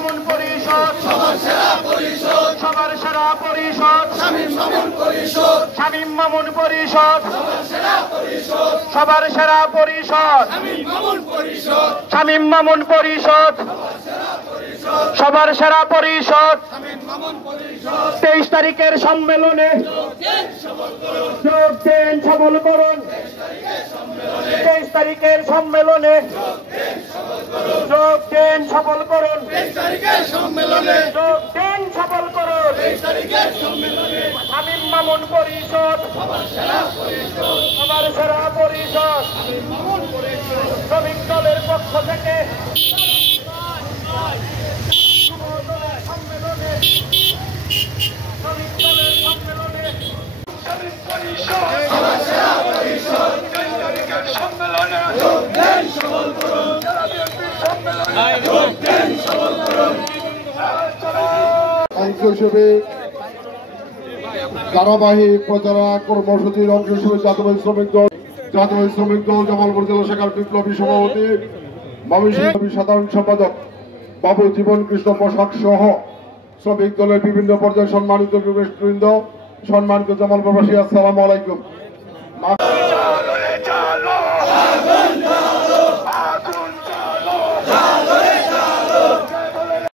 মামুন পরিষদ সবার সেরা পরিষদ শামীম মামুন পরিষদ সবার সেরা পরিষদ শামীম মামুন পরিষদ সবার সেরা পরিষদ 23 তারিখের সম্মেলনে যোগ দেন সবল করুন 23 তারিখের সম্মেলনে যোগ দেন সবল করুন 23 তারিখের সম্মেলনে যোগ দেন সবল করুন 23 তারিখের সম্মেলনে শামীম মামুন পরিষদ সবার সেরা পরিষদ শ্রমিক দলের পক্ষ থেকে অংশ হিসেবে ধারাবাহিক প্রচারণা কর্মসূচির অংশ হিসেবে জাতীয় শ্রমিক দল জামালপুর জেলা শাখার বিপ্লবী সভাপতি ময়মনসিংহ সাধারণ সম্পাদক বাবু জীবন কৃষ্ণ পোশাক সহ শ্রমিক দলের বিভিন্ন পর্যায়ে সম্মানিত বৃন্দ, সম্মানিত জামালপুরবাসী, আসসালামু আলাইকুম।